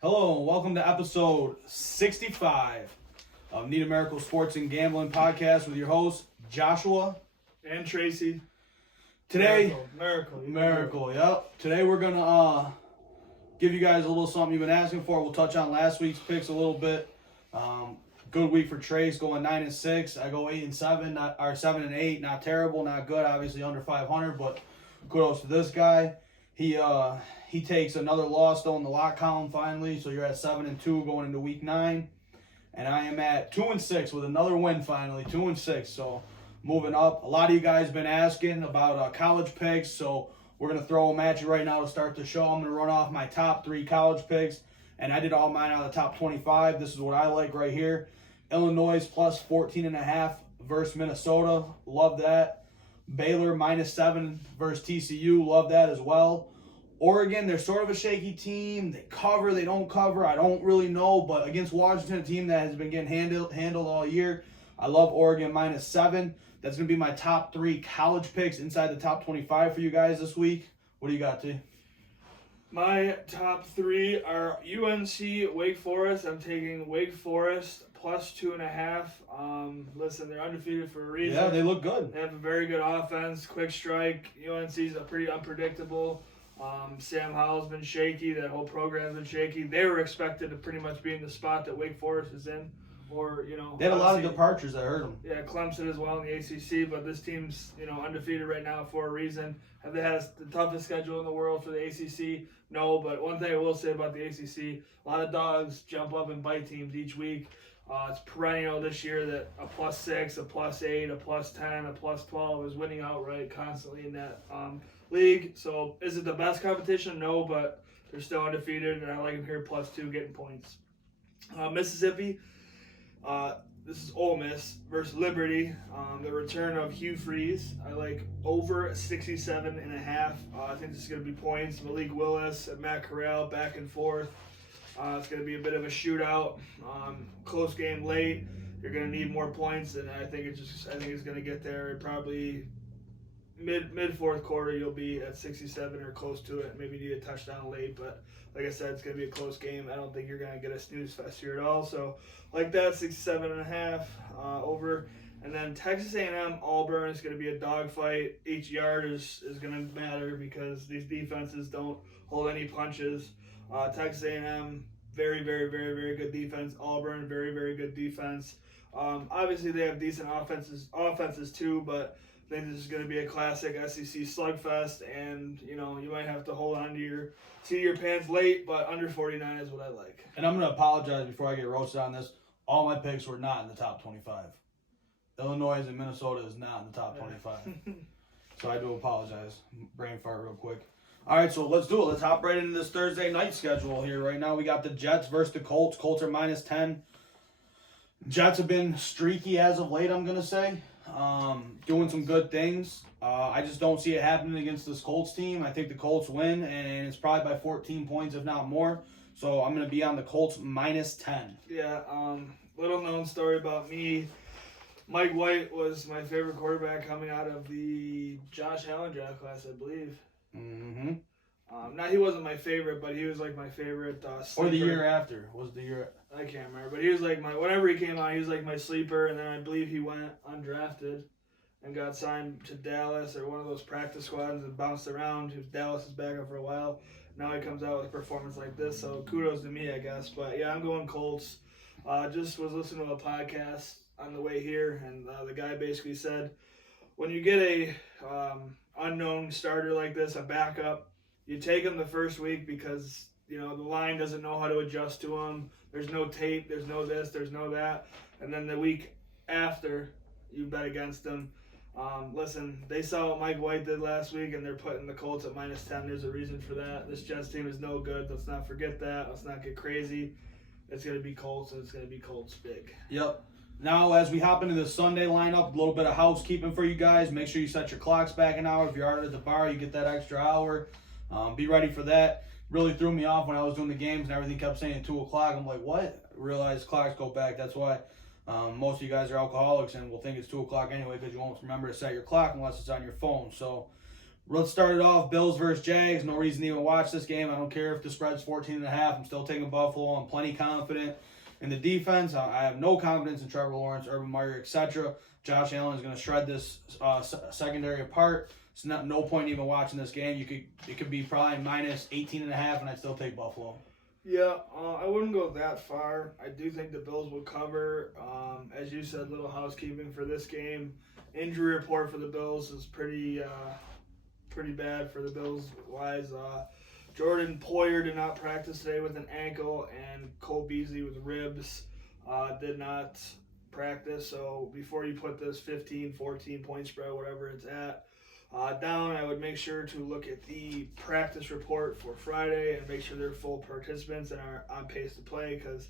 Hello and welcome to episode 65 of Need a Miracle Sports and Gambling Podcast with your host, Joshua. And Tracy. Today, Miracle. Yep. Today we're going to give you guys a little something you've been asking for. We'll touch on last week's picks a little bit. Good week for Trace, going 9-6. I go 8-7, or 7-8. Not terrible, not good. Obviously under 500, but kudos to this guy. He takes another loss though in the lock column finally, so you're at 7-2 going into week 9, and I am at 2-6 with another win finally, 2-6. So moving up. A lot of you guys been asking about college picks, so we're gonna throw them at you right now to start the show. I'm gonna run off my top 3 college picks, and I did all mine out of the top 25. This is what I like right here. Illinois plus 14.5 versus Minnesota. Love that. Baylor -7 versus TCU. Love that as well. Oregon, they're sort of a shaky team. They cover, they don't cover. I don't really know, but against Washington, a team that has been getting handled all year, I love Oregon -7. That's going to be my top 3 college picks inside the top 25 for you guys this week. What do you got, T? My top 3 are UNC, Wake Forest. I'm taking Wake Forest plus 2.5. Listen, they're undefeated for a reason. Yeah, they look good. They have a very good offense, quick strike. UNC's a pretty unpredictable. Sam Howell's been shaky. That whole program's been shaky. They were expected to pretty much be in the spot that Wake Forest is in. Or, they had a lot of departures. I heard them. Yeah, Clemson as well in the ACC, but this team's, undefeated right now for a reason. Have they had the toughest schedule in the world for the ACC? No, but one thing I will say about the ACC, a lot of dogs jump up and bite teams each week. It's perennial this year that a +6, a +8, a +10, a +12 is winning outright constantly in that league. So is it the best competition? No, but they're still undefeated, and I like them here +2 getting points. Mississippi. This is Ole Miss versus Liberty. The return of Hugh Freeze. I like over 67.5. I think this is going to be points. Malik Willis and Matt Corral back and forth. It's going to be a bit of a shootout. Close game late. You're going to need more points, and I think it's going to get there. Probably mid fourth quarter, you'll be at 67 or close to it. Maybe need a touchdown late, but like I said, it's going to be a close game. I don't think you're going to get a snooze fest here at all. So like that, 67.5 over. And then Texas A&M Auburn is going to be a dogfight. Each yard is going to matter because these defenses don't hold any punches. Texas A&M, very, very, very, very good defense. Auburn, very, very good defense. Obviously, they have decent offenses too, but I think this is going to be a classic SEC slugfest, and you might have to hold on to your seat of your pants late, but under 49 is what I like. And I'm going to apologize before I get roasted on this. All my picks were not in the top 25. Illinois and Minnesota is not in the top 25. So I do apologize. Brain fart real quick. All right, so let's do it. Let's hop right into this Thursday night schedule here. Right now we got the Jets versus the Colts. Colts are -10. Jets have been streaky as of late, I'm going to say. Doing some good things. I just don't see it happening against this Colts team. I think the Colts win, and it's probably by 14 points, if not more. So I'm going to be on the Colts -10. Yeah, little known story about me. Mike White was my favorite quarterback coming out of the Josh Allen draft class, I believe. Mm-hmm. Now, he wasn't my favorite, but he was like my favorite sleeper. Or the year after. Was the year... I can't remember, but he was like whenever he came out, he was like my sleeper, and then I believe he went undrafted and got signed to Dallas or one of those practice squads and bounced around. Dallas is back up for a while. Now he comes out with a performance like this, so kudos to me, I guess. But yeah, I'm going Colts. Just was listening to a podcast on the way here, and the guy basically said, when you get a unknown starter like this, a backup, you take him the first week because the line doesn't know how to adjust to him. There's no tape, there's no this, there's no that. And then the week after, you bet against them. Listen, they saw what Mike White did last week, and they're putting the Colts at -10. There's a reason for that. This Jets team is no good. Let's not forget that. Let's not get crazy. It's going to be Colts, and it's going to be Colts big. Yep. Now, as we hop into the Sunday lineup, a little bit of housekeeping for you guys. Make sure you set your clocks back an hour. If you're out at the bar, you get that extra hour. Be ready for that. Really threw me off when I was doing the games and everything kept saying 2 o'clock. I'm like, what? I realized clocks go back. That's why most of you guys are alcoholics and will think it's 2 o'clock anyway because you won't remember to set your clock unless it's on your phone. So Let's start it off. Bills versus Jags. No reason to even watch this game. I don't care if the spread's 14.5. I'm still taking Buffalo. I'm plenty confident in the defense. I have no confidence in Trevor Lawrence, Urban Meyer, etc. Josh Allen is going to shred this secondary apart. It's no point even watching this game. It could be probably minus 18.5, and I'd still take Buffalo. Yeah, I wouldn't go that far. I do think the Bills will cover. As you said, little housekeeping for this game. Injury report for the Bills is pretty bad for the Bills wise. Jordan Poyer did not practice today with an ankle, and Cole Beasley with ribs did not practice. So before you put this 15, 14 point spread, whatever it's at, down, I would make sure to look at the practice report for Friday and make sure they're full participants and are on pace to play, because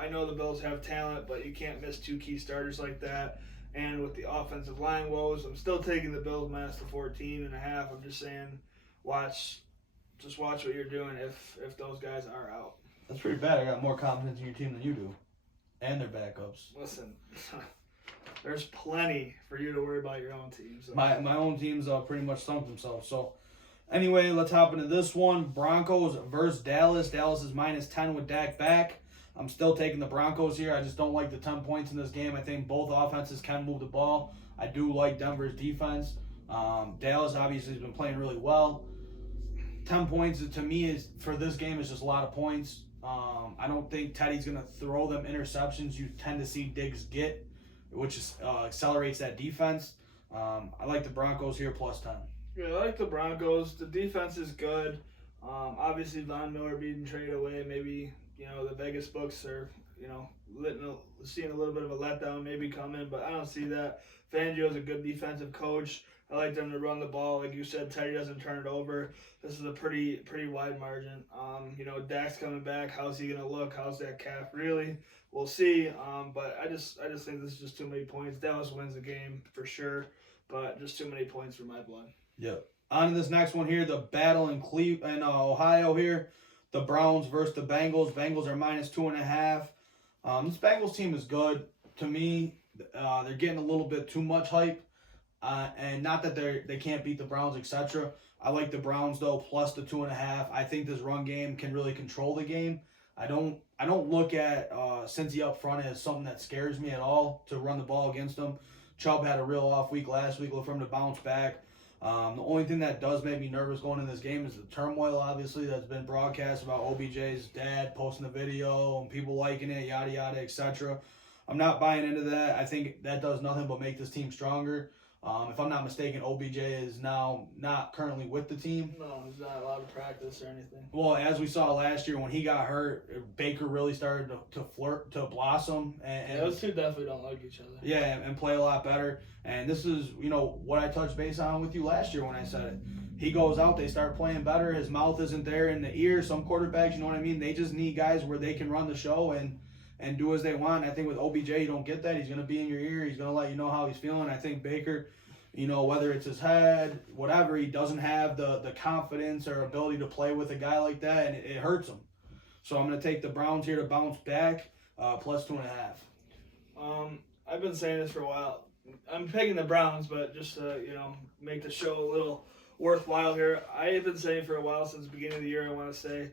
I know the Bills have talent, but you can't miss 2 key starters like that. And with the offensive line woes, I'm still taking the Bills minus the 14.5. I'm just saying, watch what you're doing if those guys are out. That's pretty bad. I got more confidence in your team than you do, and their backups. Listen, there's plenty for you to worry about your own team. So. My own team's pretty much sunk themselves. So anyway, let's hop into this one. Broncos versus Dallas. Dallas is minus 10 with Dak back. I'm still taking the Broncos here. I just don't like the 10 points in this game. I think both offenses can move the ball. I do like Denver's defense. Dallas obviously has been playing really well. 10 points to me is for this game is just a lot of points. I don't think Teddy's going to throw them interceptions you tend to see Diggs get, which is, accelerates that defense. I like the Broncos here plus 10. Yeah, I like the Broncos. The defense is good. Obviously, Von Miller being traded away. Maybe, the Vegas books are, seeing a little bit of a letdown maybe coming, but I don't see that. Fangio's a good defensive coach. I like them to run the ball. Like you said, Teddy doesn't turn it over. This is a pretty wide margin. Dak's coming back. How's he going to look? How's that calf really? We'll see. But I just think this is just too many points. Dallas wins the game for sure, but just too many points for my blood. Yep. On to this next one here, the battle in Ohio here. The Browns versus the Bengals. Bengals are minus 2.5. This Bengals team is good. To me, they're getting a little bit too much hype. And not that they can't beat the Browns, etc. I like the Browns though, plus the 2.5. I think this run game can really control the game. I don't look at Cincy up front as something that scares me at all to run the ball against them. Chubb had a real off week last week. Look for him to bounce back. The only thing that does make me nervous going in this game is the turmoil, obviously, that's been broadcast about OBJ's dad posting the video and people liking it, yada, yada, etc. I'm not buying into that. I think that does nothing but make this team stronger. If I'm not mistaken, OBJ is now not currently with the team. No, he's not allowed to practice or anything. Well, as we saw last year when he got hurt, Baker really started to blossom. And those two definitely don't like each other. Yeah, and play a lot better. And this is, what I touched base on with you last year when I said it. He goes out, they start playing better. His mouth isn't there in the ear. Some quarterbacks, you know what I mean? They just need guys where they can run the show and do as they want. I think with OBJ, you don't get that. He's going to be in your ear. He's going to let you know how he's feeling. I think Baker, whether it's his head, whatever, he doesn't have the confidence or ability to play with a guy like that, and it hurts him. So I'm going to take the Browns here to bounce back, plus 2.5. I've been saying this for a while. I'm picking the Browns, but just to, make the show a little worthwhile here, I have been saying for a while since the beginning of the year, I want to say,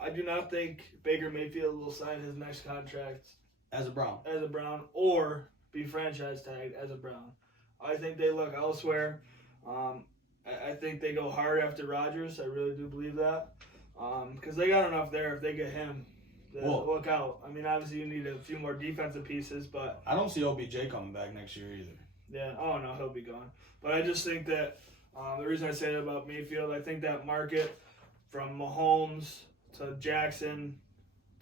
I do not think Baker Mayfield will sign his next contract as a Brown or be franchise tagged as a Brown. I think they look elsewhere. I think they go hard after Rodgers. I really do believe that. Because they got enough there if they get him. Look out. I mean, obviously you need a few more defensive pieces, but... I don't see OBJ coming back next year either. Yeah, oh no, he'll be gone. But I just think that the reason I say that about Mayfield, I think that market from Mahomes to Jackson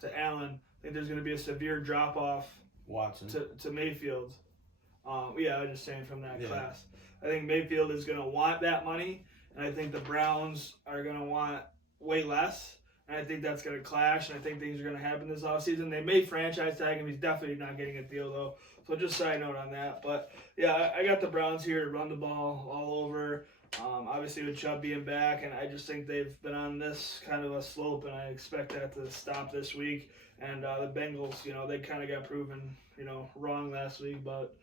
to Allen, I think there's going to be a severe drop-off Watson to Mayfield. I'm just saying from that class. I think Mayfield is going to want that money, and I think the Browns are going to want way less, and I think that's going to clash, and I think things are going to happen this offseason. They may franchise tag him. He's definitely not getting a deal, though. So just side note on that. But, yeah, I got the Browns here to run the ball all over. Obviously with Chubb being back, and I just think they've been on this kind of a slope, and I expect that to stop this week. And the Bengals, they kind of got proven, wrong last week, but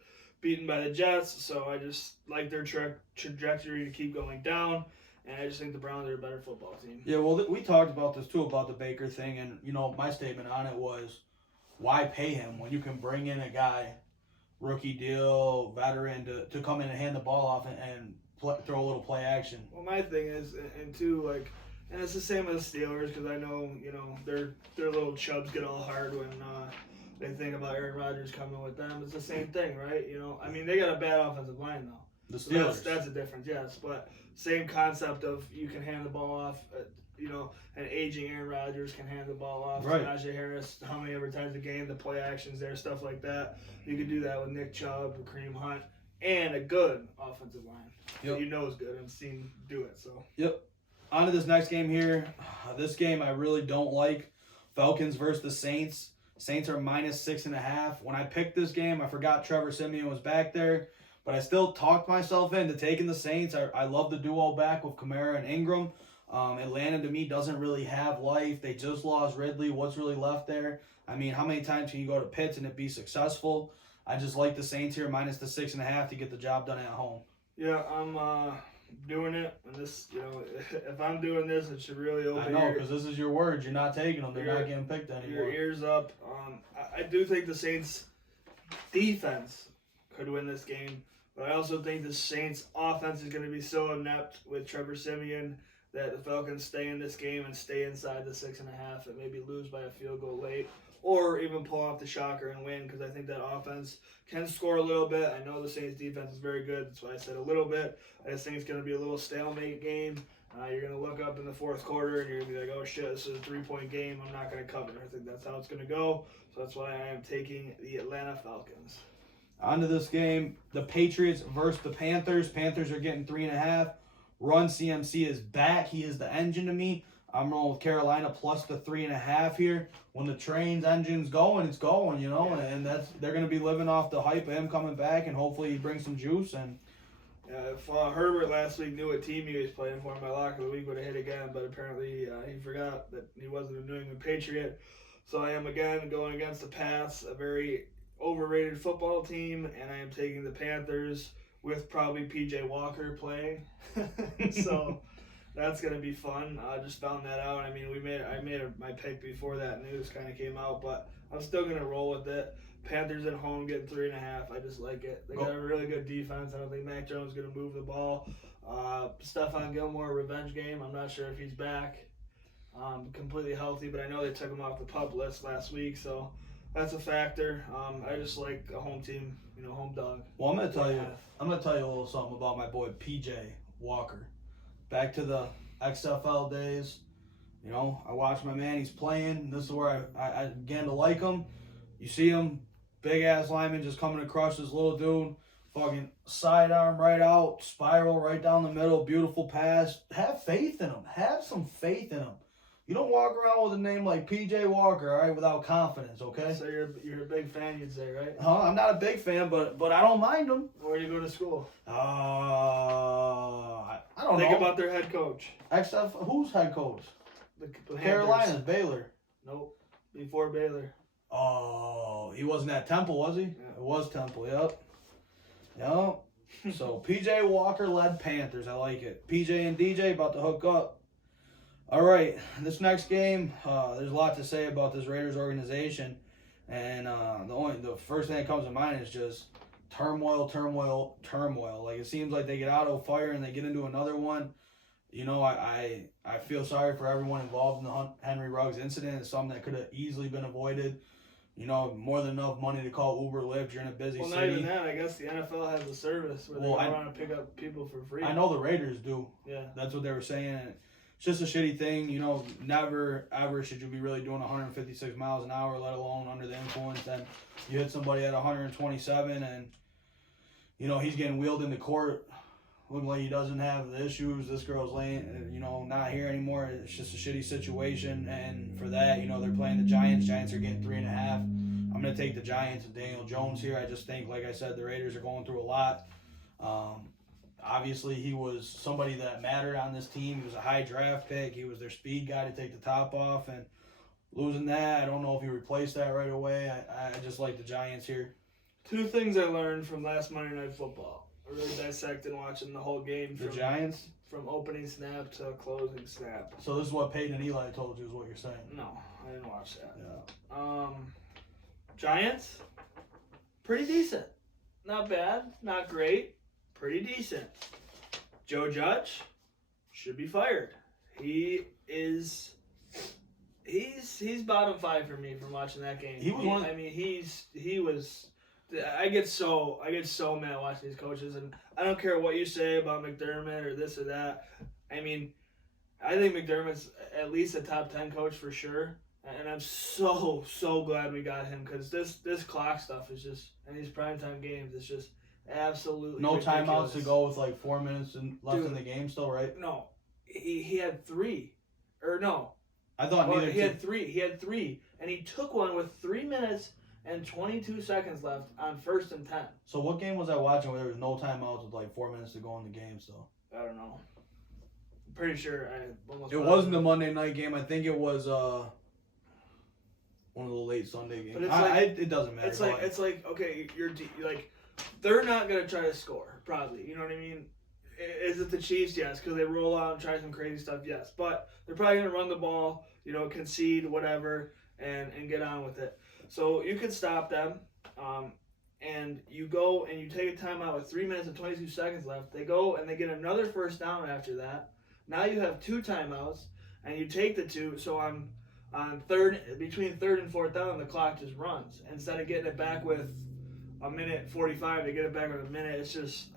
beaten by the Jets, so I just like their trajectory to keep going down, and I just think the Browns are a better football team. Yeah, well, we talked about this too, about the Baker thing, and my statement on it was, why pay him when you can bring in a guy, rookie deal, veteran, to come in and hand the ball off and throw a little play action. Well, my thing is, and two, like, and it's the same with the Steelers, because I know, their little chubs get all hard when they think about Aaron Rodgers coming with them. It's the same thing, right? I mean, they got a bad offensive line, though. The Steelers. So that's a difference, yes. But same concept of you can hand the ball off, an aging Aaron Rodgers can hand the ball off. Right. Najee Harris, how many ever times a game, the play actions there, stuff like that. You could do that with Nick Chubb, Kareem Hunt, and a good offensive line. Yep. That is good. I've seen do it, so. Yep. On to this next game here. This game I really don't like. Falcons versus the Saints. Saints are -6.5. When I picked this game, I forgot Trevor Siemian was back there, but I still talked myself into taking the Saints. I love the duo back with Kamara and Ingram. Atlanta, to me, doesn't really have life. They just lost Ridley. What's really left there? I mean, how many times can you go to Pitts and it be successful? I just like the Saints here, minus the 6.5 to get the job done at home. Yeah, I'm doing it. And this, if I'm doing this, it should really open. I know, because this is your words. You're not taking them. They're not getting picked anymore. Your ears up. I do think the Saints' defense could win this game, but I also think the Saints' offense is going to be so inept with Trevor Siemian that the Falcons stay in this game and stay inside the 6.5 and maybe lose by a field goal late, or even pull off the shocker and win, because I think that offense can score a little bit. I know the Saints defense is very good. That's why I said a little bit. I just think it's going to be a little stalemate game. You're going to look up in the fourth quarter and you're going to be like, oh shit, this is a 3-point game. I'm not going to cover. I think that's how it's going to go. So that's why I am taking the Atlanta Falcons. On to this game, the Patriots versus the Panthers. Panthers are getting 3.5. Run CMC is back. He is the engine to me. I'm rolling with Carolina plus the 3.5 here. When the train's engine's going, it's going, Yeah. and they're going to be living off the hype of him coming back, and hopefully he brings some juice. And if Herbert last week knew what team he was playing for, my lock of the week would have hit again, but apparently he forgot that he wasn't a New England Patriot. So I am again going against the Pats, a very overrated football team, and I am taking the Panthers with probably PJ Walker playing. So that's gonna be fun. I just found that out. I mean, I made my pick before that news kind of came out, but I'm still gonna roll with it. Panthers at home getting 3.5. I just like it. They got a really good defense. I don't think Mac Jones is gonna move the ball. Stephon Gilmore revenge game. I'm not sure if he's back, completely healthy, but I know they took him off the PUP list last week, so that's a factor. I just like a home team, home dog. well, I'm gonna tell you a little something about my boy PJ Walker. Back to the XFL days, I watch my man. He's playing. This is where I began to like him. You see him, big ass lineman just coming across this little dude, fucking sidearm right out, spiral right down the middle, beautiful pass. Have faith in him. Have some faith in him. You don't walk around with a name like PJ Walker, all right, without confidence, okay? So you're a big fan, you'd say, right? I'm not a big fan, but I don't mind him. Where do you go to school? I don't know. Think about their head coach. Who's head coach? The Carolina's Baylor. Nope. Before Baylor. Oh, he wasn't at Temple, was he? Yeah. It was Temple, yep. So PJ Walker led Panthers. I like it. PJ and DJ about to hook up. All right, this next game, there's a lot to say about this Raiders organization, and the first thing that comes to mind is just turmoil. Like, it seems like they get out of fire and they get into another one. I feel sorry for everyone involved in the Henry Ruggs incident. It's something that could have easily been avoided. More than enough money to call Uber, Lyft. You're in a busy city. Well, not even that. I guess the NFL has a service where they want to pick up people for free. I know the Raiders do. Yeah. That's what they were saying. It's just a shitty thing. Never, ever should you be really doing 156 miles an hour, let alone under the influence. And you hit somebody at 127 and, he's getting wheeled into court. Looking like he doesn't have the issues. This girl's laying, not here anymore. It's just a shitty situation. And for that, they're playing the Giants. Giants are getting 3.5. I'm going to take the Giants and Daniel Jones here. I just think, like I said, the Raiders are going through a lot. Obviously, he was somebody that mattered on this team. He was a high draft pick. He was their speed guy to take the top off. And losing that, I don't know if he replaced that right away. I just like the Giants here. Two things I learned from last Monday Night Football. I really dissected watching the whole game The Giants? from opening snap to closing snap. So this is what Peyton and Eli told you is what you're saying. No, I didn't watch that. Yeah. Giants, pretty decent. Not bad, not great, pretty decent. Joe Judge should be fired. He's bottom 5 for me from watching that game. I get so mad watching these coaches, and I don't care what you say about McDermott or this or that. I mean, I think McDermott's at least a top 10 coach for sure, and I'm so glad we got him, because this clock stuff is just, and these primetime games, it's just absolutely no ridiculous. Timeouts to go with like 4 minutes left in the game still, right? No, he had 3, or no. I thought neither. He had 3. He had 3, and he took one with 3 minutes and 22 seconds left on 1st and 10. So what game was I watching where there was no timeouts with like 4 minutes to go in the game still? I don't know. I'm pretty sure It wasn't the Monday night game. I think it was one of the late Sunday games. But it doesn't matter. It's like okay, they're not gonna try to score probably. You know what I mean? Is it the Chiefs? Yes, because they roll out and try some crazy stuff. Yes, but they're probably gonna run the ball. Concede whatever and get on with it. So you can stop them, and you go and you take a timeout with 3 minutes and 22 seconds left. They go and they get another first down after that. Now you have 2 timeouts, and you take the 2. So on between 3rd and 4th down, the clock just runs. Instead of getting it back with a minute 45, they get it back with a minute. It's just,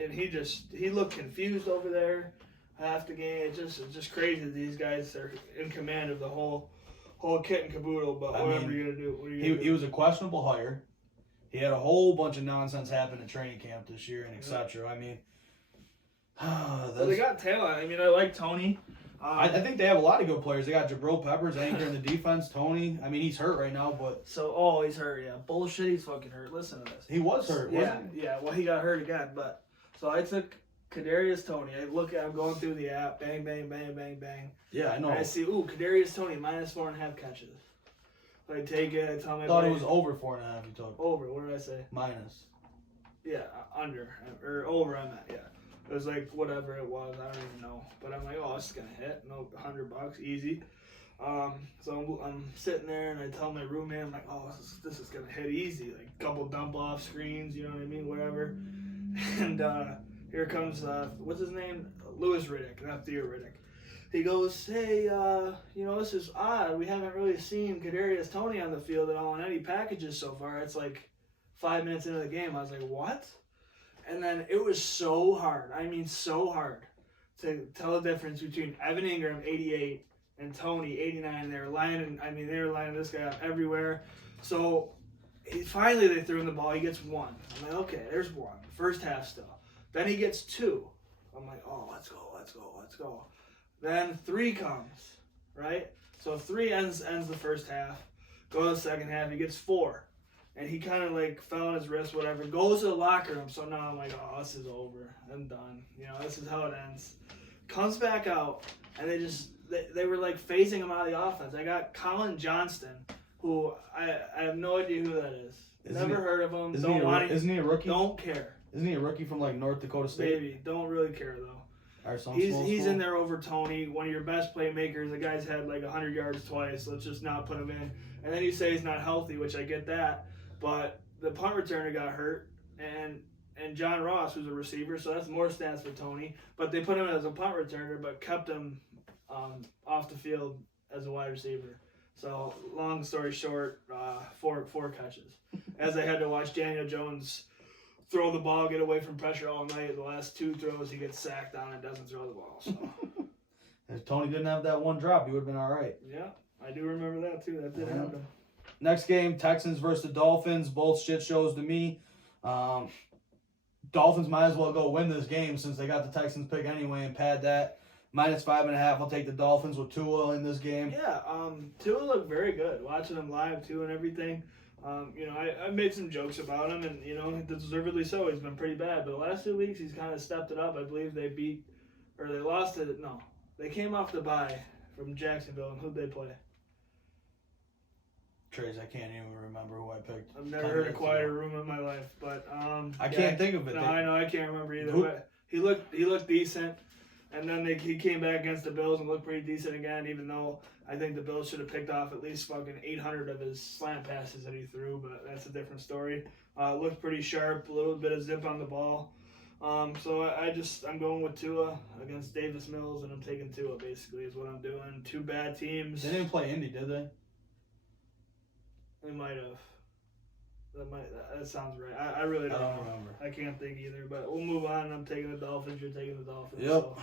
and he looked confused over there half the game. It's just crazy that these guys are in command of the whole kit and caboodle. But whatever you're gonna do, he was a questionable hire. He had a whole bunch of nonsense happen in training camp this year and etc. I mean, they got talent. I mean, I like Tony. I think they have a lot of good players. They got Jabril Peppers anchoring the defense. Tony, I mean, he's hurt right now, but he's hurt. Yeah, bullshit. He's fucking hurt. Listen to this. He was hurt. Wasn't he? Yeah. Well, he got hurt again. But so I took Kadarius Toney. I'm going through the app. Bang, bang, bang, bang, bang. Yeah, I know. And I see, Kadarius Toney minus 4.5 catches. I take it. I tell my. I thought it was over 4.5. You took over. What did I say? Minus. Yeah, under or over. I meant yeah. It was like whatever it was, I don't even know. But I'm like, this is gonna hit. No, $100, easy. So I'm sitting there and I tell my roommate, I'm like, this is gonna hit easy. Like a couple dump off screens, you know what I mean, whatever. And here comes what's his name? Louis Riddick, not Theo Riddick. He goes, hey, this is odd. We haven't really seen Kadarius Toney on the field at all in any packages so far. It's like 5 minutes into the game. I was like, what? And then it was so hard. I mean, so hard to tell the difference between Evan Ingram, 88, and Toney, 89. They were lining this guy up everywhere. So finally they threw him the ball. He gets 1. I'm like, okay, there's 1. First half still. Then he gets 2. I'm like, let's go. Then 3 comes, right? So 3 ends the first half. Go to the second half. He gets 4. And he kind of like fell on his wrist, whatever. Goes to the locker room. So now I'm like, this is over. I'm done. This is how it ends. Comes back out, and they were like phasing him out of the offense. I got Colin Johnston, who I have no idea who that is. Never heard of him. Isn't he a rookie? Don't care. Isn't he a rookie from like North Dakota State? Maybe. Don't really care though. He's in there over Toney, one of your best playmakers. The guy's had like 100 yards twice. Let's just not put him in. And then you say he's not healthy, which I get that. But the punt returner got hurt, and John Ross, who's a receiver, so that's more stats for Toney. But they put him as a punt returner, but kept him off the field as a wide receiver. So long story short, 4 catches. As I had to watch Daniel Jones throw the ball, get away from pressure all night. The last 2 throws, he gets sacked on and doesn't throw the ball. So if Toney didn't have that 1 drop, he would have been all right. Yeah, I do remember that too. That did happen. Next game, Texans versus the Dolphins. Both shit shows to me. Dolphins might as well go win this game since they got the Texans pick anyway and pad that. Minus 5.5. I'll take the Dolphins with Tua in this game. Yeah, Tua looked very good. Watching him live too and everything. I made some jokes about him, and deservedly so. He's been pretty bad, but the last 2 weeks he's kind of stepped it up. I believe they lost it. No, they came off the bye from Jacksonville, and who'd they play? Trace, I can't even remember who I picked. I've never 10 heard a minutes quieter ago. room in my life, but I can't think of it. No, They- I know I can't remember either. Who- But he looked decent, and then he came back against the Bills and looked pretty decent again. Even though I think the Bills should have picked off at least fucking 800 of his slant passes that he threw, but that's a different story. Looked pretty sharp, a little bit of zip on the ball. So I'm going with Tua against Davis Mills, and I'm taking Tua basically is what I'm doing. Two bad teams. They didn't play Indy, did they? They might have. That sounds right. I really don't know. remember. I can't think either, but we'll move on. I'm taking the Dolphins. You're taking the Dolphins. Yep. So.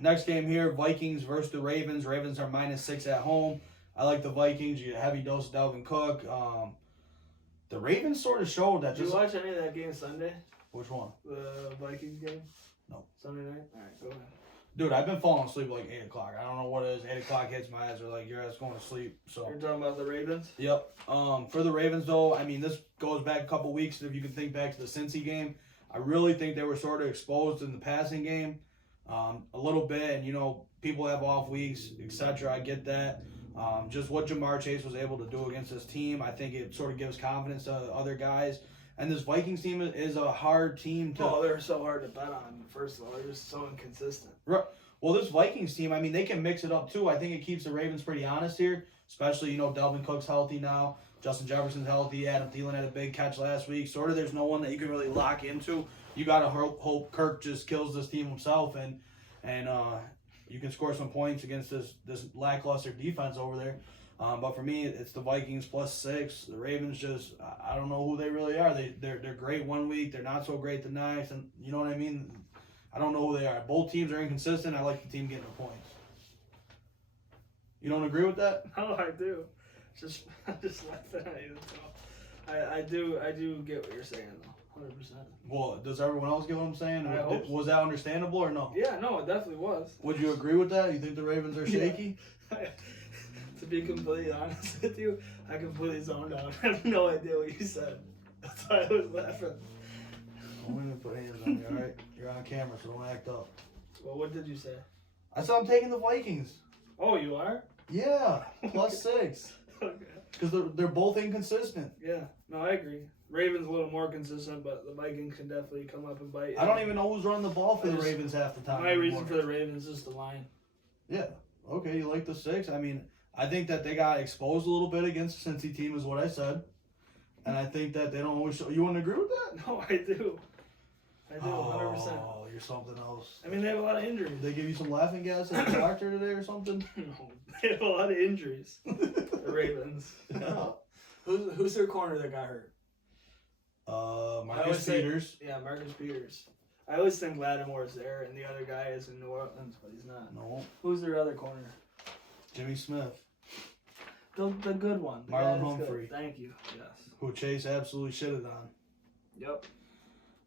Next game here, Vikings versus the Ravens. Ravens are -6 at home. I like the Vikings. You get a heavy dose of Dalvin Cook. The Ravens sort of showed that. Did you watch any of that game Sunday? Which one? The Vikings game? No. Sunday night? All right, go ahead. Dude, I've been falling asleep like 8 o'clock. I don't know what it is. 8 o'clock hits my eyes are like, your ass going to sleep. So. You're talking about the Ravens? Yep. For the Ravens, though, I mean, this goes back a couple weeks. If you can think back to the Cincy game, I really think they were sort of exposed in the passing game a little bit. And, you know, people have off weeks, etc. I get that. Just what Jamar Chase was able to do against this team, I think it sort of gives confidence to other guys. And this Vikings team is a hard team to... Oh, they're so hard to bet on, first of all. They're just so inconsistent. Well, this Vikings team, I mean, they can mix it up, too. I think it keeps the Ravens pretty honest here, especially, you know, Dalvin Cook's healthy now. Justin Jefferson's healthy. Adam Thielen had a big catch last week. Sort of there's no one that you can really lock into. You got to hope Kirk just kills this team himself, and you can score some points against this lackluster defense over there. But for me, it's the Vikings +6. The Ravens just, I don't know who they really are. They're great one week. They're not so great the next. And you know what I mean? I don't know who they are. Both teams are inconsistent. I like the team getting the points. You don't agree with that? No, I do. I'm just laughing at you. I do get what you're saying, though. 100%. Well, does everyone else get what I'm saying? I hope so. Was that understandable or no? Yeah, no, it definitely was. Would you agree with that? You think the Ravens are shaky? To be completely honest with you, I completely zoned out. I have no idea what you said. That's why I was laughing. I'm going to put hands on you, all right? You're on camera, so don't act up. Well, what did you say? I said I'm taking the Vikings. Oh, you are? Yeah, +6. Okay. Because they're both inconsistent. Yeah, no, I agree. Ravens a little more consistent, but the Vikings can definitely come up and bite. I don't even know who's running the ball for I the just- Ravens half the time. My anymore. reason for the Ravens is the line. Yeah. Okay, you like the 6. I mean, I think that they got exposed a little bit against the Cincy team is what I said. And I think that they don't always show. You wouldn't agree with that? No, I do. I do, 100%. Oh, you're something else. I mean, they have a lot of injuries. Did they give you some laughing gas at the doctor today or something? No, they have a lot of injuries. The Ravens. Yeah. Who's their corner that got hurt? I Marcus always say- Peters. Yeah, Marcus Peters. I always think Lattimore's there, and the other guy is in New Orleans, but he's not. No. Who's their other corner? Jimmy Smith, The good one. The Marlon guy that's good. Humphrey. Thank you. Yes. who Chase absolutely shitted on. Yep.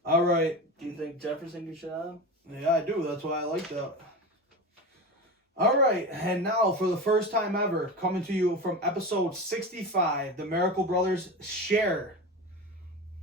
All right. Do you think Jefferson could shut on? Yeah, I do. That's why I like that. All right. And now, for the first time ever, coming to you from episode 65, the Miracle Brothers share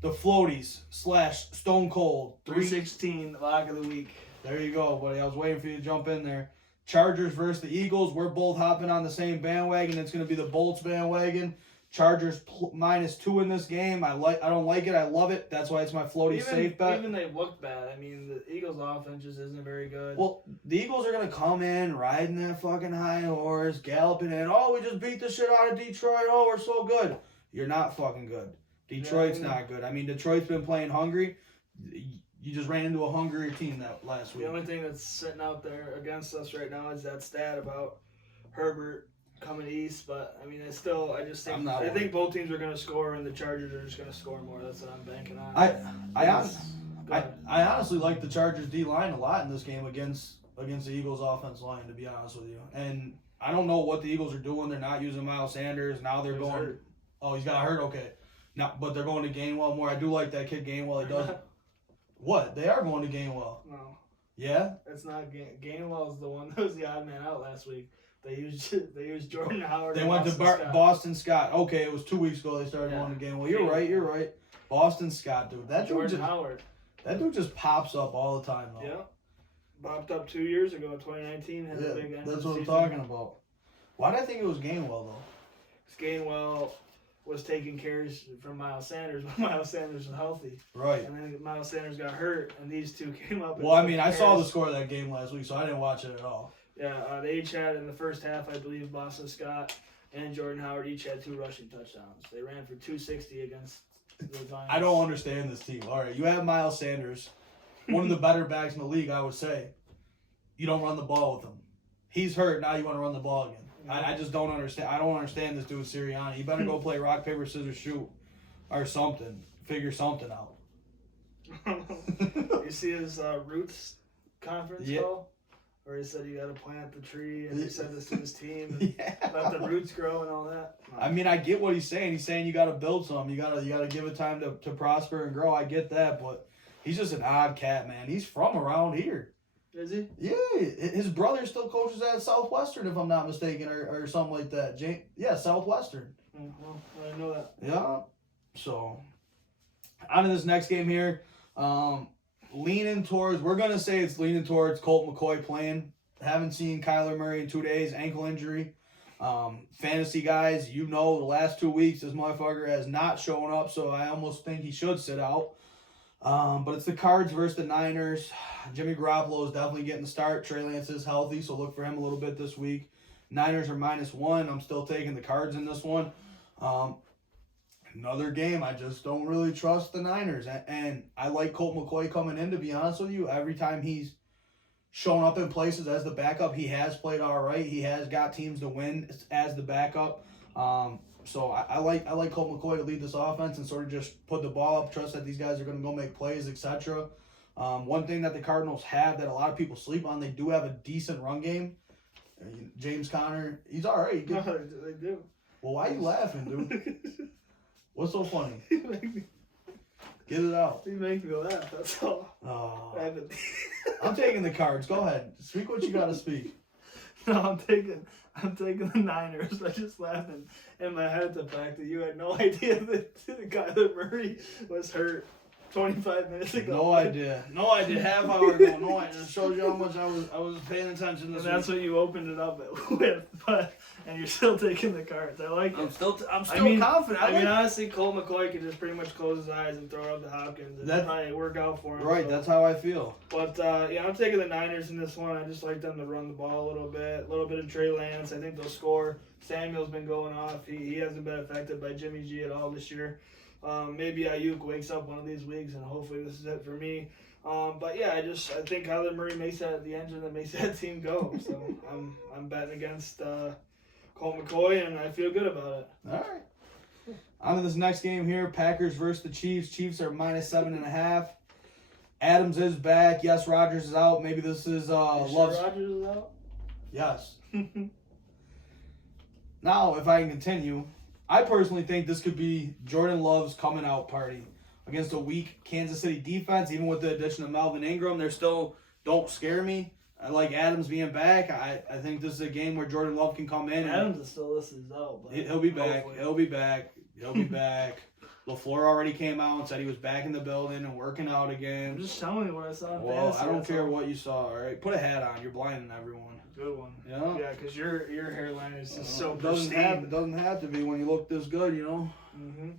the Floaties / Stone Cold 316 lock of the week. There you go, buddy. I was waiting for you to jump in there. Chargers versus the Eagles. We're both hopping on the same bandwagon. It's going to be the Bolts bandwagon. Chargers -2 in this game. I don't like it. I love it. That's why it's my floaty safe bet. Even they look bad. I mean, the Eagles' offense just isn't very good. Well, the Eagles are going to come in riding that fucking high horse, galloping in. Oh, we just beat the shit out of Detroit. Oh, we're so good. You're not fucking good. Detroit's not good. I mean, Detroit's been playing hungry. You just ran into a hungrier team that last week. The only thing that's sitting out there against us right now is that stat about Herbert coming east. But I mean, I think both teams are going to score, and the Chargers are just going to score more. That's what I'm banking on. I honestly like the Chargers D line a lot in this game against the Eagles offense line, to be honest with you. And I don't know what the Eagles are doing. They're not using Miles Sanders. Now they're going. Hurt. Oh, he's got hurt. Okay. Now, but they're going to Gainwell more. I do like that kid Gainwell. He does. What? They are going to Gainwell. No. Yeah? It's not Gainwell is the one that was the odd man out last week. They used Jordan Howard. They and went to Scott. Boston Scott. Okay, it was 2 weeks ago they started Yeah. going to Gainwell. You're right. Boston Scott, dude. Jordan Howard. That dude just pops up all the time, though. Yeah. Popped up 2 years ago in 2019. Had a big end that's of the what I'm season. talking about. Why did I think it was Gainwell, though? It's Gainwell. was taking cares from Miles Sanders when Miles Sanders was healthy. Right. And then Miles Sanders got hurt, and these two came up. Well, I mean, I saw the score of that game last week, so I didn't watch it at all. Yeah, they each had in the first half, I believe, Boston Scott and Jordan Howard each had 2 rushing touchdowns. They ran for 260 against the Giants. I don't understand this team. All right, you have Miles Sanders, one of the better backs in the league, I would say. You don't run the ball with him. He's hurt, now you want to run the ball again. I just don't understand. I don't understand this dude Sirianni. You better go play rock, paper, scissors, shoot or something. Figure something out. You see his Roots conference call? Where he said you got to plant the tree, and he said this to his team, and let the roots grow and all that. I mean, I get what he's saying. He's saying you got to build something. You gotta give it time to prosper and grow. I get that, but he's just an odd cat, man. He's from around here. Is he? Yeah, his brother still coaches at Southwestern, if I'm not mistaken, or something like that. Southwestern. Well, I didn't know that. Yeah. So, on to this next game here. We're going to say it's leaning towards Colt McCoy playing. Haven't seen Kyler Murray in 2 days, ankle injury. Fantasy guys, the last 2 weeks, this motherfucker has not shown up, so I almost think he should sit out. But it's the Cards versus the Niners. Jimmy Garoppolo is definitely getting the start. Trey Lance is healthy, so look for him a little bit this week. Niners are -1. I'm still taking the Cards in this one. Another game, I just don't really trust the Niners. And I like Colt McCoy coming in, to be honest with you. Every time he's shown up in places as the backup, he has played all right. He has got teams to win as the backup. So I like Colt McCoy to lead this offense and sort of just put the ball up, trust that these guys are going to go make plays, etc. One thing that the Cardinals have that a lot of people sleep on, they do have a decent run game. James Conner, he's all right. No, they do. Well, why are you laughing, dude? What's so funny? Get it out. You make me laugh, that's all. Oh. I'm taking the Cards. Go ahead. Speak what you got to speak. No, I'm taking the Niners. I just laughed in my head at the fact that you had no idea that Kyler Murray was hurt 25 minutes ago. No idea. Half hour ago. No idea. It shows you how much I was paying attention this And that's what you opened it up with, and you're still taking the Cards. I like it. I'm still confident. I mean, honestly, Colt McCoy could just pretty much close his eyes and throw it up to Hopkins. And that'd probably work out for him. Right, so. That's how I feel. But, I'm taking the Niners in this one. I just like them to run the ball a little bit of Trey Lance. I think they'll score. Samuel's been going off. He hasn't been affected by Jimmy G at all this year. Maybe Ayuk wakes up one of these weeks, and hopefully this is it for me. But yeah, I think Kyler Murray makes that the engine that makes that team go. So I'm betting against Colt McCoy, and I feel good about it. All right. On to this next game here: Packers versus the Chiefs. Chiefs are -7.5. Adams is back. Yes, Rodgers is out. Maybe this is Rodgers is out. Yes. Now, if I can continue, I personally think this could be Jordan Love's coming out party against a weak Kansas City defense. Even with the addition of Melvin Ingram, they're still don't scare me. I like Adams being back. I think this is a game where Jordan Love can come in. Adams is still listed out. But he'll be back. He'll be back. LaFleur already came out and said he was back in the building and working out again. I'm just telling you what I saw. Well, I don't care what you saw. All right, put a hat on. You're blinding everyone. Good one. Yeah. Yeah, because your hairline is just so pristine. It doesn't have to be when you look this good, Mm-hmm.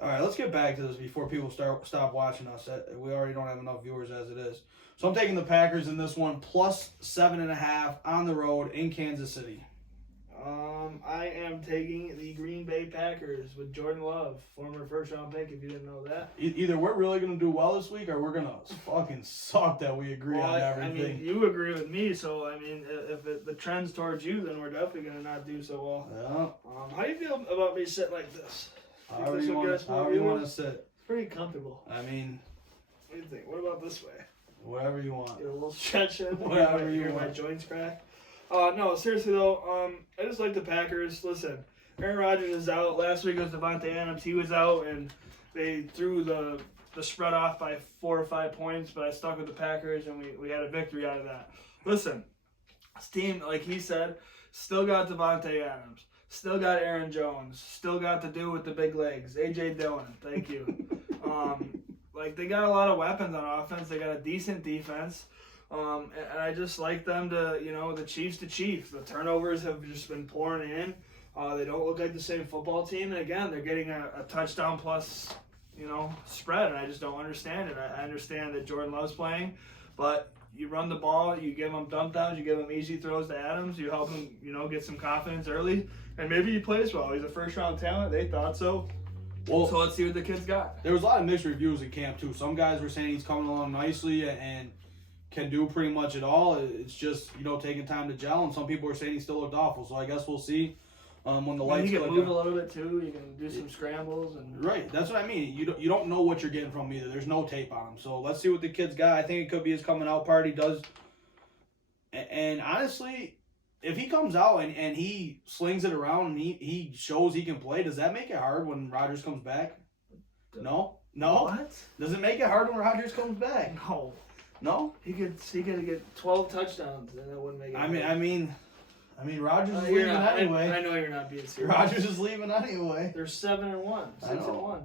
All right, let's get back to this before people stop watching us. We already don't have enough viewers as it is. So I'm taking the Packers in this one, +7.5 on the road in Kansas City. I am taking the Green Bay Packers with Jordan Love, former first-round pick, if you didn't know that. Either we're really going to do well this week or we're going to fucking suck that we agree on everything. I mean, you agree with me, so, I mean, if the trend's towards you, then we're definitely going to not do so well. Yeah. How do you feel about me sitting like this? However you want to sit. It's pretty comfortable. I mean... What do you think? What about this way? Whatever you want. Get a little stretch in. Whatever you want. My joints crack. No, seriously though, I just like the Packers. Listen, Aaron Rodgers is out. Last week was Devontae Adams. He was out, and they threw the spread off by 4 or 5 points, but I stuck with the Packers, and we had a victory out of that. Listen, this team, like he said, still got Devontae Adams. Still got Aaron Jones. Still got the dude with the big legs. A.J. Dillon. Thank you. They got a lot of weapons on offense. They got a decent defense. And I just like them to, the Chiefs to Chiefs. The turnovers have just been pouring in. They don't look like the same football team, and again, they're getting a touchdown plus, spread, and I just don't understand it. I understand that Jordan Love's playing, but you run the ball, you give him dump downs, you give him easy throws to Adams, you help him, get some confidence early, and maybe he plays well. He's a first-round talent. They thought so. Well, so let's see what the kid's got. There was a lot of mixed reviews in camp, too. Some guys were saying he's coming along nicely and can do pretty much it all. It's just, taking time to gel, and some people are saying he still looked awful. So I guess we'll see when the lights You go can move a little bit, too. You can do some scrambles. Right, that's what I mean. You don't know what you're getting from him either. There's no tape on him. So let's see what the kid's got. I think it could be his coming out party. And honestly, if he comes out and he slings it around and he shows he can play, does that make it hard when Rodgers comes back? No? What? Does it make it hard when Rodgers comes back? No. No? He could get 12 touchdowns, and that wouldn't make it hard. I mean, Rodgers is leaving not, anyway. I know you're not being serious. Rodgers is leaving anyway. They're 7-1, 6-1.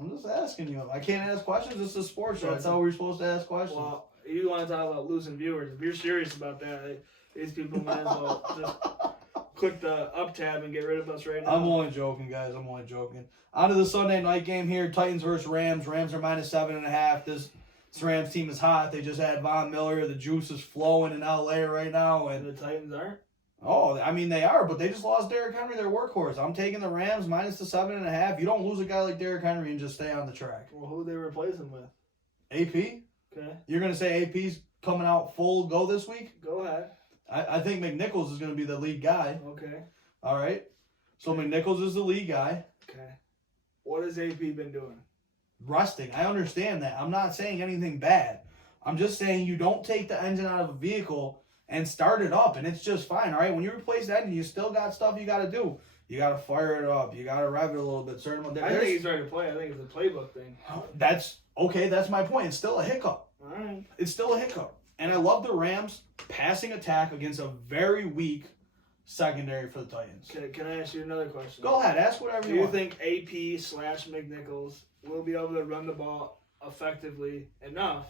I'm just asking you. I can't ask questions. It's a sports show. That's how we're supposed to ask questions. Well, you want to talk about losing viewers. If you're serious about that, these people might as well just click the up tab and get rid of us right now. I'm only joking, guys. I'm only joking. On to the Sunday night game here. Titans versus Rams. Rams are -7.5. This Rams team is hot. They just had Von Miller. The juice is flowing in LA right now. And the Titans aren't? Oh, I mean, they are, but they just lost Derrick Henry, their workhorse. I'm taking the Rams -7.5. You don't lose a guy like Derrick Henry and just stay on the track. Well, who they replace him with? AP? Okay. You're going to say AP's coming out full go this week? Go ahead. I think McNichols is going to be the lead guy. Okay. All right. So McNichols is the lead guy. Okay. What has AP been doing? Resting. I understand that. I'm not saying anything bad. I'm just saying you don't take the engine out of a vehicle and start it up, and it's just fine, all right? When you replace the engine, you still got stuff you got to do. You got to fire it up. You got to rev it a little bit. I think he's ready to play. I think it's a playbook thing. That's okay. That's my point. It's still a hiccup. All right. It's still a hiccup. And I love the Rams passing attack against a very weak secondary for the Titans. Can I ask you another question? Go ahead. Ask whatever you want. Do you think AP/McNichols will be able to run the ball effectively enough?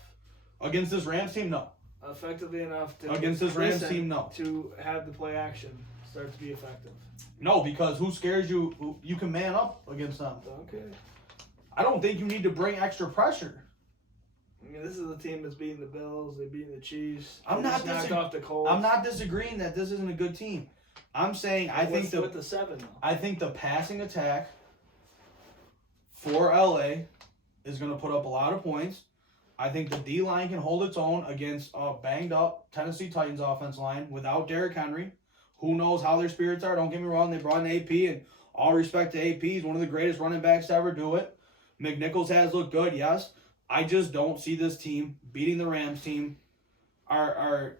Against this Rams team, no. Effectively enough to Against this Rams team, no. To have the play action start to be effective. No, because who scares you? You can man up against them. Okay. I don't think you need to bring extra pressure. I mean, this is a team that's beating the Bills. They're beating the Chiefs. I'm not knocked off the Colts. I'm not disagreeing that this isn't a good team. I'm saying with the 7 though. I think the passing attack for LA is going to put up a lot of points. I think the D-line can hold its own against a banged-up Tennessee Titans offense line without Derrick Henry. Who knows how their spirits are? Don't get me wrong. They brought in AP, and all respect to AP. He's one of the greatest running backs to ever do it. McNichols has looked good, yes. I just don't see this team beating the Rams team are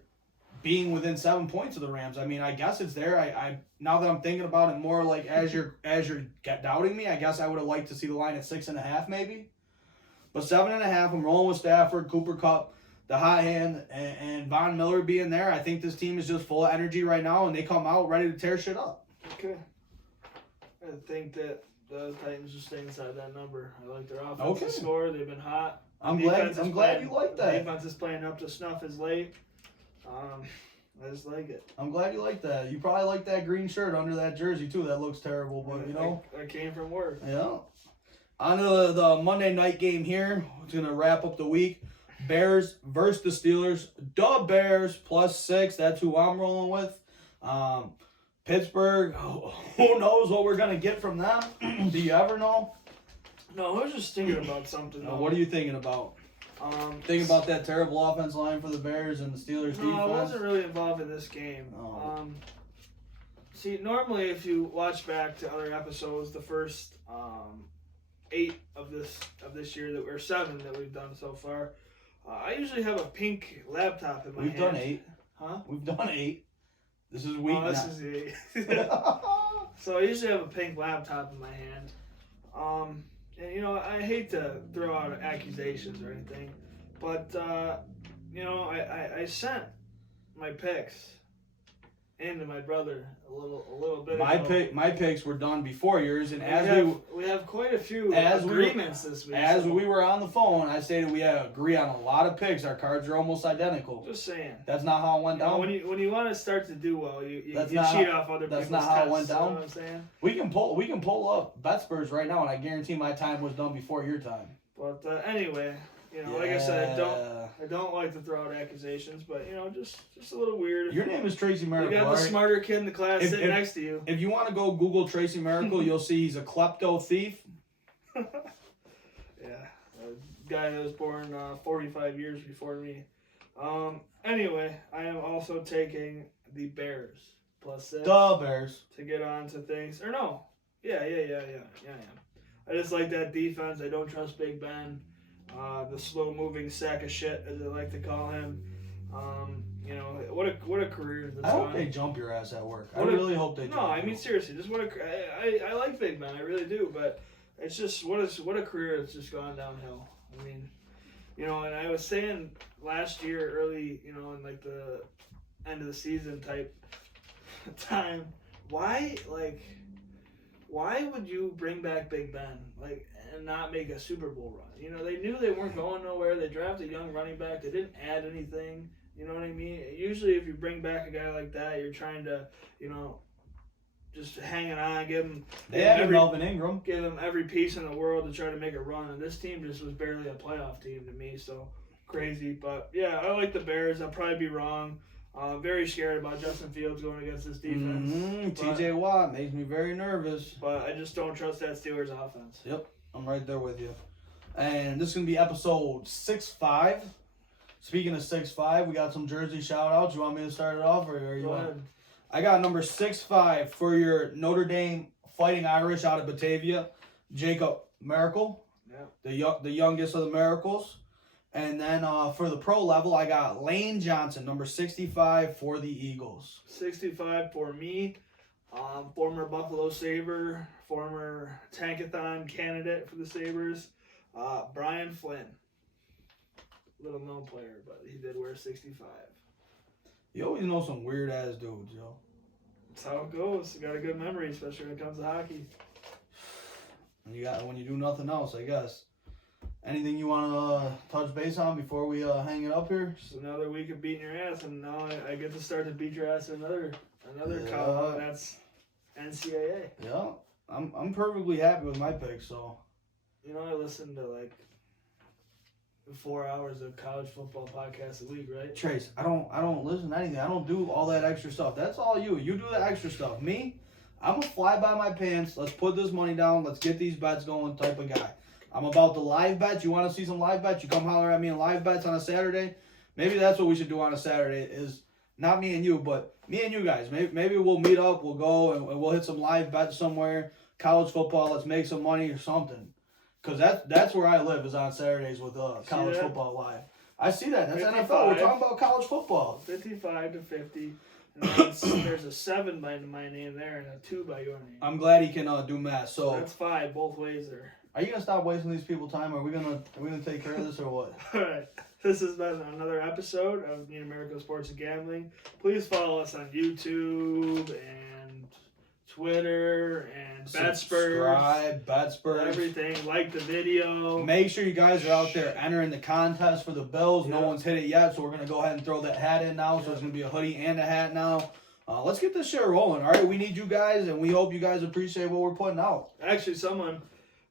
being within 7 points of the Rams. I mean, I guess it's there. I now that I'm thinking about it more like as you're doubting me, I guess I would have liked to see the line at 6.5 maybe. But 7.5, I'm rolling with Stafford, Cooper Kupp, the hot hand, and Von Miller being there. I think this team is just full of energy right now, and they come out ready to tear shit up. Okay. I think that the Titans just stay inside that number. I like their offensive score. They've been hot. I'm glad you like that. The defense is playing up to snuff as late. I just like it. I'm glad you like that. You probably like that green shirt under that jersey, too. That looks terrible, but, you know. I came from work. Yeah. On to the Monday night game here. It's going to wrap up the week. Bears versus the Steelers. The Bears +6. That's who I'm rolling with. Pittsburgh, who knows what we're going to get from them? Do you ever know? No, I was just thinking about something. What are you thinking about? Thinking about that terrible offense line for the Bears and the Steelers defense? No, I wasn't really involved in this game. Oh. See, normally if you watch back to other episodes, the first 8 of this year, or 7 that we've done so far, I usually have a pink laptop in my hand. We've done 8. Huh? We've done 8. This is week 9. This is 8. So I usually have a pink laptop in my hand. And, you know, I hate to throw out accusations or anything, but, you know, I sent my picks, and to my brother a little bit. My picks were done before yours, and we have quite a few as agreements this week. As we were on the phone, I stated we agree on a lot of picks. Our cards are almost identical. Just saying. That's not how it went down. When you want to start to do well, you cheat off other people's tests. That's not how it went down. You know what I'm saying? We can pull up BetSpurs right now, and I guarantee my time was done before your time. But anyway. Like I said, I don't like to throw out accusations, but just a little weird. Your name is Tracy Miracle. You got the smarter kid in the class sitting next to you. If you want to go Google Tracy Miracle, you'll see he's a klepto thief. Yeah, a guy that was born 45 years before me. Anyway, I am also taking the Bears +6. The Bears to get on to things. Or no, yeah. I just like that defense. I don't trust Big Ben. The slow-moving sack of shit, as I like to call him. What a career this I hope they jump your ass at work. I really hope they. No, I mean seriously, just I like Big Ben, I really do, but it's just what a career it's just gone downhill. I mean, and I was saying last year, early, in like the end of the season type time, why would you bring back Big Ben and not make a Super Bowl run? They knew they weren't going nowhere. They drafted a young running back. They didn't add anything. You know what I mean? Usually if you bring back a guy like that, you're trying to, just hanging on, give him Melvin Ingram. Give him every piece in the world to try to make a run. And this team just was barely a playoff team to me, so crazy. But, yeah, I like the Bears. I'll probably be wrong. Very scared about Justin Fields going against this defense. TJ Watt makes me very nervous. But I just don't trust that Steelers offense. Yep, I'm right there with you. And this is going to be episode 6-5. Speaking of 6-5, we got some jersey shout-outs. You want me to start it off? Or you Go want? ahead. I got number 6-5 for your Notre Dame Fighting Irish out of Batavia, Jacob Miracle. Yeah. The youngest of the Miracles. And then for the pro level, I got Lane Johnson, number 65 for the Eagles. 65 for me. Former Buffalo Sabre, former Tankathon candidate for the Sabres. Brian Flynn. Little known player, but he did wear 65. You always know some weird ass dudes, yo. That's how it goes. You got a good memory, especially when it comes to hockey. And when you do nothing else, I guess. Anything you want to touch base on before we hang it up here? Just another week of beating your ass, and now I get to start to beat your ass in another column. That's NCAA. Yeah, I'm perfectly happy with my pick. So, I listen to 4 hours of college football podcasts a week, right? Trace, I don't listen to anything. I don't do all that extra stuff. That's all you. You do the extra stuff. Me, I'm a fly by my pants. Let's put this money down. Let's get these bets going type of guy. I'm about the live bets. You want to see some live bets? You come holler at me in live bets on a Saturday. Maybe that's what we should do on a Saturday is not me and you, but me and you guys. Maybe we'll meet up. We'll go and we'll hit some live bets somewhere. College football. Let's make some money or something. Because that's where I live is on Saturdays with college football live. I see that. That's 55. NFL. We're talking about college football. 55-50. And there's a 7 by my name there and a 2 by your name. I'm glad he can do math. So that's 5 both ways there. Are you gonna stop wasting these people's time? Are we gonna take care of this or what? All right. This has been another episode of Need America Sports and Gambling. Please follow us on YouTube and Twitter and BetSpurs. Subscribe, BetSpurs. Everything. Like the video. Make sure you guys are out there entering the contest for the Bills. No one's hit it yet, so we're going to go ahead and throw that hat in now. So it's going to be a hoodie and a hat now. Let's get this shit rolling, all right? We need you guys, and we hope you guys appreciate what we're putting out. Actually,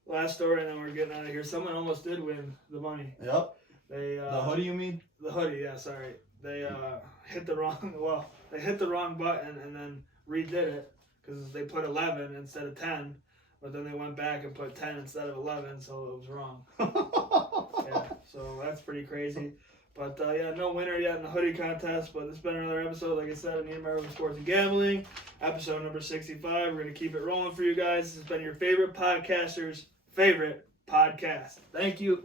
last story, and then we're getting out of here. Someone almost did win the money. Yep. The hoodie, you mean? The hoodie, yeah, sorry. They hit the wrong button and then redid it. Because they put 11 instead of 10, but then they went back and put 10 instead of 11, so it was wrong. Yeah, so that's pretty crazy. But no winner yet in the hoodie contest, but this has been another episode, like I said, of Need American Sports and Gambling, episode number 65. We're going to keep it rolling for you guys. This has been your favorite podcaster's favorite podcast. Thank you.